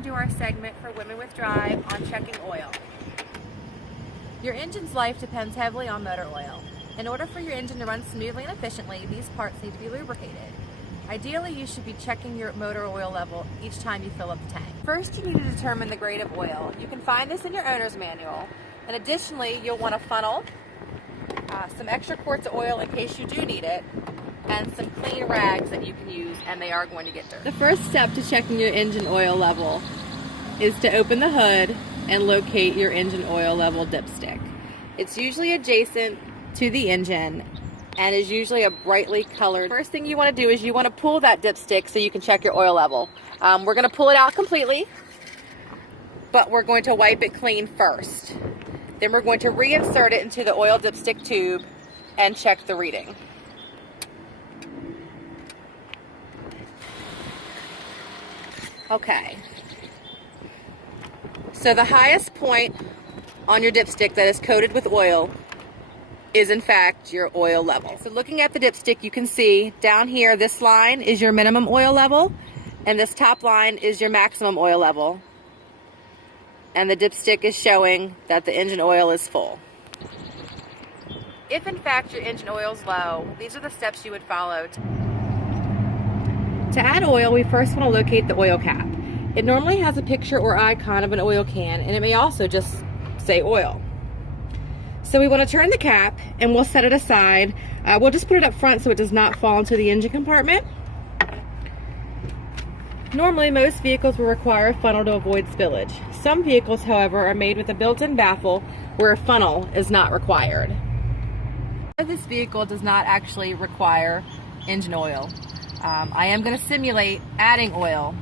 to do our segment for Women with Drive on checking oil. Your engine's life depends heavily on motor oil. In order for your engine to run smoothly and efficiently, these parts need to be lubricated. Ideally, you should be checking your motor oil level each time you fill up the tank. First, you need to determine the grade of oil. You can find this in your owner's manual. And additionally, you'll want a funnel, some extra quarts of oil in case you do need it, and some clean rags that you can use, and they are going to get dirty. The first step to checking your engine oil level is to open the hood and locate your engine oil level dipstick. It's usually adjacent to the engine and is usually a brightly colored. First thing you want to do is you want to pull that dipstick so you can check your oil level. We're going to pull it out completely, but we're going to wipe it clean first. Then we're going to reinsert it into the oil dipstick tube and check the reading. Okay, so the highest point on your dipstick that is coated with oil is in fact your oil level. So looking at the dipstick, you can see down here, this line is your minimum oil level, and this top line is your maximum oil level. And the dipstick is showing that the engine oil is full. If in fact your engine oil is low, these are the steps you would follow. To add oil, we first want to locate the oil cap. It normally has a picture or icon of an oil can, and it may also just say oil. So we want to turn the cap and we'll set it aside. We'll just put it up front so it does not fall into the engine compartment. Normally, most vehicles will require a funnel to avoid spillage. Some vehicles, however, are made with a built-in baffle where a funnel is not required. This vehicle does not actually require engine oil. I am going to simulate adding oil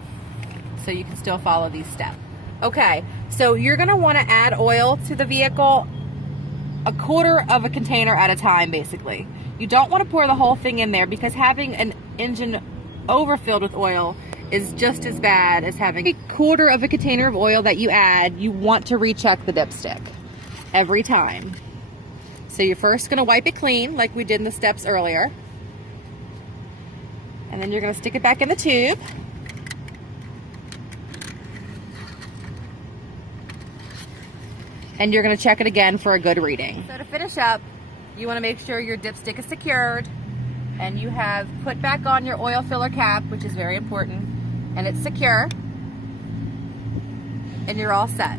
so you can still follow these steps. Okay, so you're going to want to add oil to the vehicle a quarter of a container at a time, basically. You don't want to pour the whole thing in there because having an engine overfilled with oil is just as bad as having a quarter of a container of oil that you add. You want to recheck the dipstick every time. So you're first going to wipe it clean like we did in the steps earlier. And then you're going to stick it back in the tube. And you're going to check it again for a good reading. So to finish up, you want to make sure your dipstick is secured and you have put back on your oil filler cap, which is very important, and it's secure, and you're all set.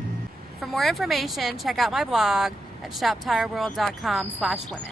For more information, check out my blog at shoptireworld.com/women.